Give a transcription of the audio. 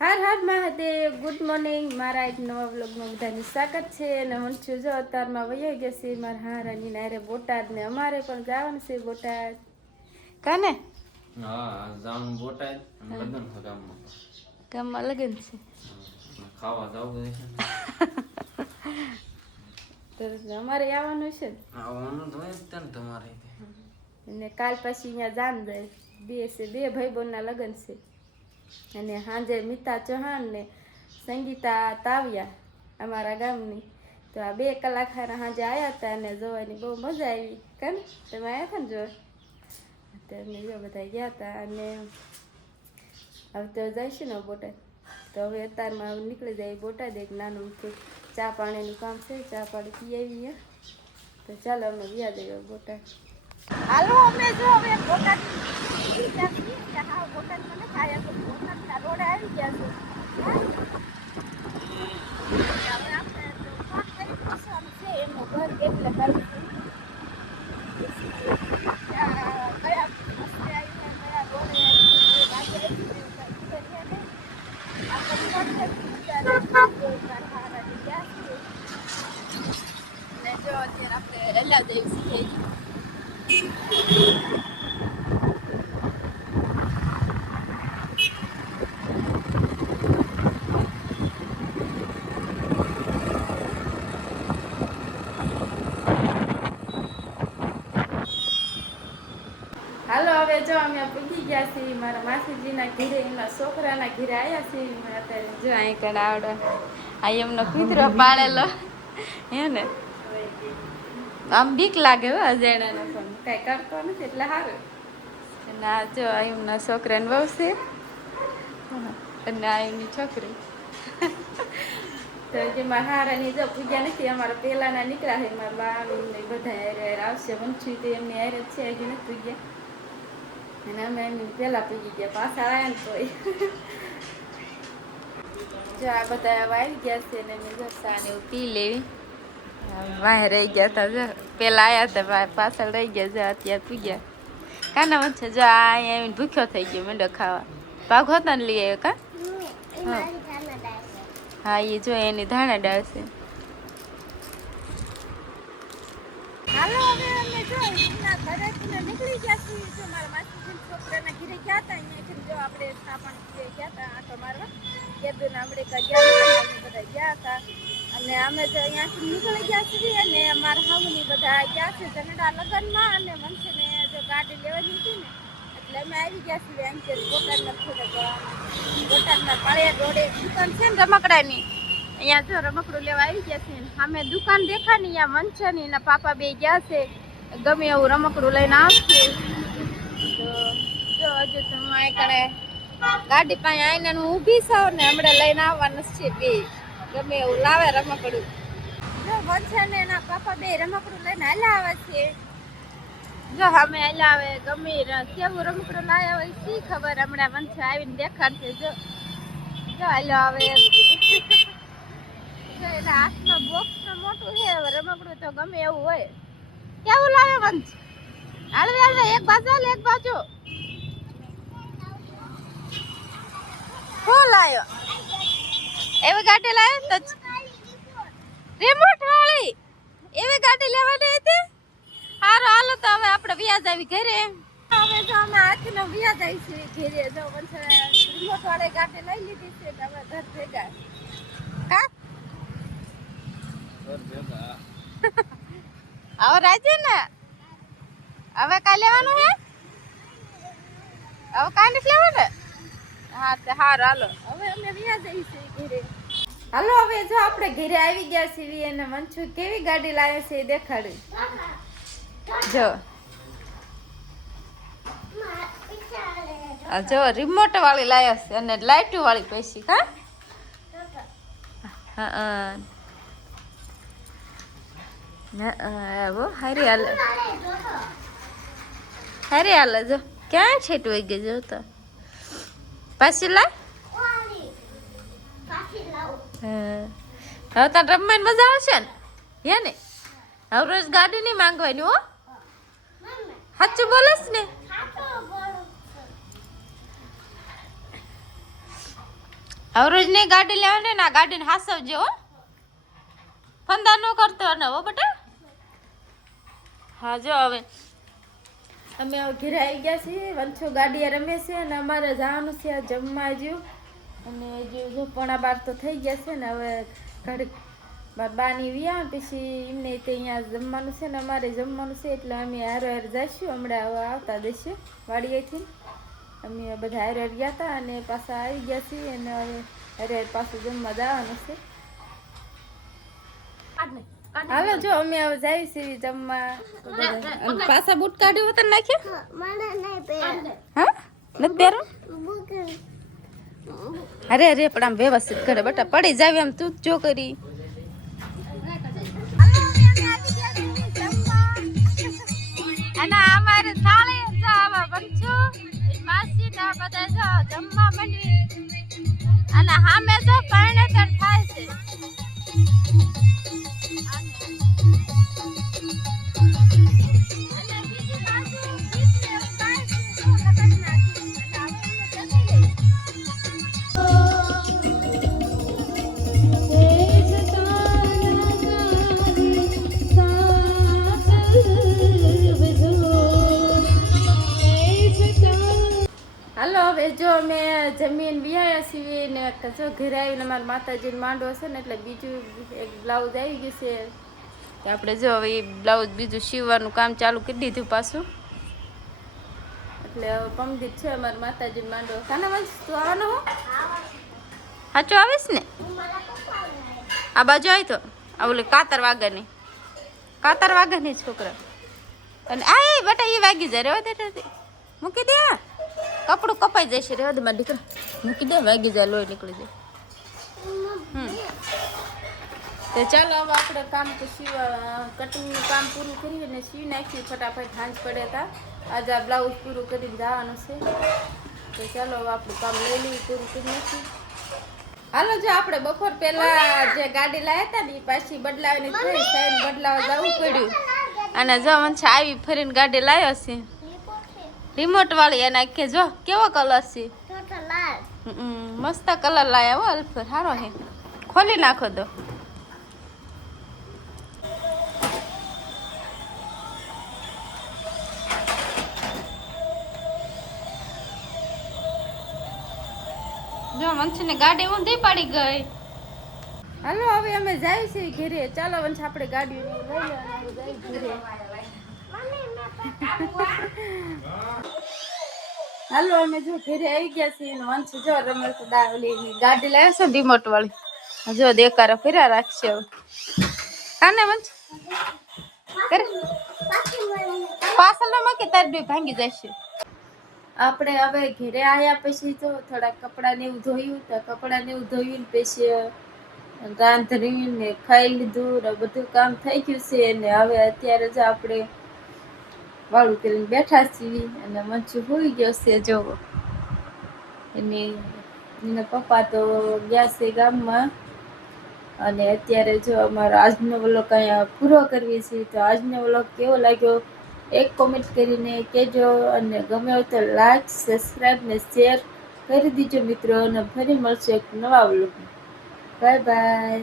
હર Har Mahadev. Good morning મારા એક નવા બ્લોગમાં બધાની સ્વાગત છે અને હું છું જો અત્યારમાં વહી ગયા છે. મારા હારાની નારે બોટાદ ને અમારે પણ જવાનું છે બોટાદ. કાને? હા બોટાદ. અને લગ્ન છે ગામમાં. ગામમાં લગન છે. ખાવા જવું છે. અમારે આવવાનું છે ને. આવવાનું તો જ તે ને કાલ પછી અહીંયા જાન જાય. બે છે બે ભાઈ બોનના લગ્ન છે. અને સાંજે મિતા ચૌહાણ ને સંગીતા તાવ્યા અમારા ગામની. તો આ બે કલાક હારા સાંજે આવ્યા હતા અને જોવાની બહુ મજા આવી. કેમ? તમે આવ્યા હતા ને જોવા? તો જો બધા ગયા હતા અને હવે તો જઈશું ને બોટાદ. તો હવે અત્યારમાં નીકળી જાય બોટાદ એક નાનું ચા પાણીનું કામ છે, ચા પાણી પી આવીએ. તો ચાલો અમે વ્યાજ આવ્યો બોટાદ. હાલો, અમે જો હવે બોટાદ હા બોટાદ મને ખાયા તો બોટાદના રોડે આવી ગયા છે હવે આપણે ફોન કરી છે એમનું ઘર એટલે કરવું કયા રસ્તે આવીને કયા રોડે આવીને વાગે આવીને એવું કાંઈ ખબર નહીં. આપણે ફોન કરી પૂછ્યા મારા હારાની ગયા છે. ને જો અત્યારે આપણે એલા જઈ છીએ હાલો, હવે જો અમે પૂગી ગયા છીએ, મારા માસીજીના ઘીરે, એમના છોકરાના ઘીરે આવ્યા છીએ. અત્યારે જો અહીં કણ આવડે આ એમનો કૂતરો પાળેલો હે ને? આમ બીક લાગે હો અજાણાને પણ. કાંઈ કરતો નથી, એટલે સારું અને આ જો એમના છોકરાને બહુ છે. અને આ એમની છોકરી. તો જે મારા હારાની જો પૂજા નથી, અમારા પહેલાના નીકળ્યા છે, મારા બા બધા આવશે. વંશી તો એમની હારે છે, હજી નથી પૂગ્યા. અને અમે એમની પહેલા પૂજી ગયા પાછા આવ્યા ને તોય જો આ બધા આવી ગયા છે ને મેં જો સા ને એવું પી લેવી વાહે રહી ગયા હતા જો પહેલાં આવ્યા હતા પાછળ રહી ગયા જો અત્યારે પૂગ્યા કાના વચ્ચે જો આ અહીંયા આવીને ભૂખ્યો થઈ ગયો મેંડો ખાવા પાક હોતા ને લઈ આવ્યો કા હા એ જો એની ધાણા ડાળ છે હાલો હવે અમે જો ઘરેથી નીકળી ગયા છીએ જો મારા છોકરાના ઘીરે ગયા હતા અહીંયાથી જો આપણે સાપણ ગયા હતા આટો મારવા કેદું આપણે ગયા બધા ગયા હતા. અને અમે તો અહીંયાથી નીકળી ગયા છીએ અને અમારા હામની બધા ગયા છે જનડા લગ્નમાં અને મનસીને જો ગાડી લેવાની હતી ને, એટલે અમે આવી ગયા છીએ એમ કે બોટાદના થોડેક બોટાદના પાળિયા રોડે દુકાન છે ને રમકડાની, અહીંયા જો રમકડું લેવા આવી ગયા છે સામે દુકાન દેખાય ને, અહીંયા મંચની એના પાપા બે ગયા છે, ગમે એવું રમકડું લઈને આવશે. જો હજુ તો હું ગાડી પાસે આવીને હું ઊભી છું ને હમણાં લઈને આવવાનું છે બે. ગમે એવું લાવે રમકડું. જો વચ્ચે ને એના પાપા બે રમકડું લઈને હાલ્યા આવે છે. જો અમે હાલ્યા આવે, ગમે કેવું રમકડું લાવ્યા હોય શી ખબર? હમણાં વંશે આવીને દેખાડશે, જો. જો હાલ્યો આવે જો એના હાથમાં બોક્સ મોટું છે રમકડું તો ગમે એવું હોય. કેવું લાવે વંશ? હાલવે, એક બાજુ હાલ, એક બાજુ. શું લાયો? એવી ગાડી લાયો તો રિમોટ વાળી. એવી ગાડી લેવાની હતી? હારો હાલો તો હવે આપણે વ્યાજ આવી ઘરે. હવે જો અમે આજનો વ્યાજ આવી છે ઘરે જો પછી રિમોટ વાળી ગાડી લઈ લીધી છે તો હવે ઘર ભેગા. કા ઘર ભેગા. હવે રાજી ને? હવે કાલે લેવાનું હે? હવે કાલે નથી લેવાનું? હાલો. હવે જો આપણે ઘરે આવી ગયા છીએ અને મંચુ કેવી ગાડી લાવે છે એ દેખાડી. જો. જો રિમોટ વાળી લાવે છે અને લાઇટ વાળી પૈસી હા? હા આવો, હારી હાલે. હારી હાલે, જો. ક્યાં છેટ છેટવાઈ ગયો તો. પાછી લાય હા. હવે તને રમવાની મજા આવશે ને? હે ને? હવે રોજ ગાડી નહીં માંગવાની હો. સાચું બોલસ ને? હવે રોજ નહીં ગાડી લેવાની ને આ ગાડીને હાસવજો હો. ફંદા ન કરતો ને હો બટા. હા જો હવે. અમે ઘરે આવી ગયા છીએ વંછો ગાડી રમે છે અને અમારે જવાનું છે જમવા જેવું અને જો પોણા બાર તો થઈ ગયા છે ને, હવે ઘડીક બાની વ્યા પછી એમને તે અહીંયા જમવાનું છે ને, અમારે જમવાનું છે એટલે અમે હારો હાર જઈશું હમણાં હવે આવતા દેશે વાડીએથી. અમે બધા હાર ગયા હતા અને પાછા આવી ગયા છીએ અને હવે હારે હાર પાછું જમવા જવાનું છે. હાલો જો અમે હવે જાય છે જમવા. પાછા બૂટ કાઢ્યું હતા નાખ્યું? હા નથી પહેરો અરે અરે પણ આમ વ્યવસ્થિત કરે બેટા પડી જાવી આમ તું જ કરી. અને અમારે થાળી જો આવા માસી ના બધા જો જમવા બની અને સામે જો પરણેતર થાય છે. Amen. જમીન બિહાયા છીએ ને જો ઘરે આવીને મારા માતાજીનો માંડવો છે ને એટલે બીજું એક બ્લાઉઝ આવી ગયું છે. તો આપણે જો હવે એ બ્લાઉઝ બીજું સીવવાનું કામ ચાલુ કરી દીધું પાછું. એટલે હવે પમદીત છે અમારા માતાજીનો માંડવો કાના વાંચ તું આવવાનો હો? સાચો આવીશ ને? આ બાજુ આવી તો. આ ઓલી કાતર વાગરની કાતર વાગરની છોકરા. અને આ એ બટા એ વાગી જાય રેવા દે મૂકી દે. કપડું કપાઈ જશે રેવા દે મારા દીકરા. મૂકી દે, વાગી જાય, લોહી નીકળી જાય. તો ચાલો, હવે આપણે કામ સીવા કટિંગનું કામ પૂરું કરીએ ને સીવી નાખીએ ફટાફટ. હાંજ પડે હતા. આજે આ બ્લાઉઝ પૂરું કરીને જવાનું છે. તો ચાલો, હવે આપણું કામ લઈ લઈએ પૂરું કરી નાખીએ. હાલો, જો આપણે બપોર પહેલા જે ગાડી લાવ્યા હતા ને એ પાછી બદલાવીને થઈ સાઈડ બદલાવા જવું પડ્યું. અને જો મને આવી ફરીને ગાડી લાવ્યો છે. રિમોટ વાળી એના કે જો કેવો કલર છે? મસ્ત કલર લાયા હો અલ્ફર. સારો હે. ખોલી નાખો તો. જો વંશને ગાડી ઊંધી પડી ગઈ. હાલો હવે અમે જાય છે ઘેરે. ચાલો વંશ આપણે ગાડી લઈ લેવાનું ઘરે. હાલો, અમે જો ઘરે આવી ગયા છીએ ને વંશ જો રમેશ દાવલી ગાડી લાવ્યો છે ને રિમોટ વાળી જો દેકારો ફેરા રાખશે હવે. કાને વંશ? કરે. પાછળમાં કે તાર બે ભાંગી જશે. આપણે હવે ઘરે આવ્યા પછી તો થોડા કપડાને એવું ધોયું તો કપડાને એવું ધોયું ને પછી રાંધણ્યું ને ખાઈ લીધું ને બધું કામ થઈ ગયું છે ને હવે અત્યારે જ આપણે વાળું કરીને બેઠા છીએ અને મંચુ હોઈ ગયો છે જોવો. એને, એના પપ્પા તો ગયા છે ગામમાં. અને અત્યારે જો અમારો આજનો વ્લોગ અહીંયા પૂરો કરવી છે તો આજનો વ્લોગ કેવો લાગ્યો? એક કોમેન્ટ કરીને કહેજો અને ગમે હોય તો લાઈક સબસ્ક્રાઈબ ને શેર કરી દીજો મિત્રો, અને ફરી મળશે એક નવા વ્લોગમાં. Bye bye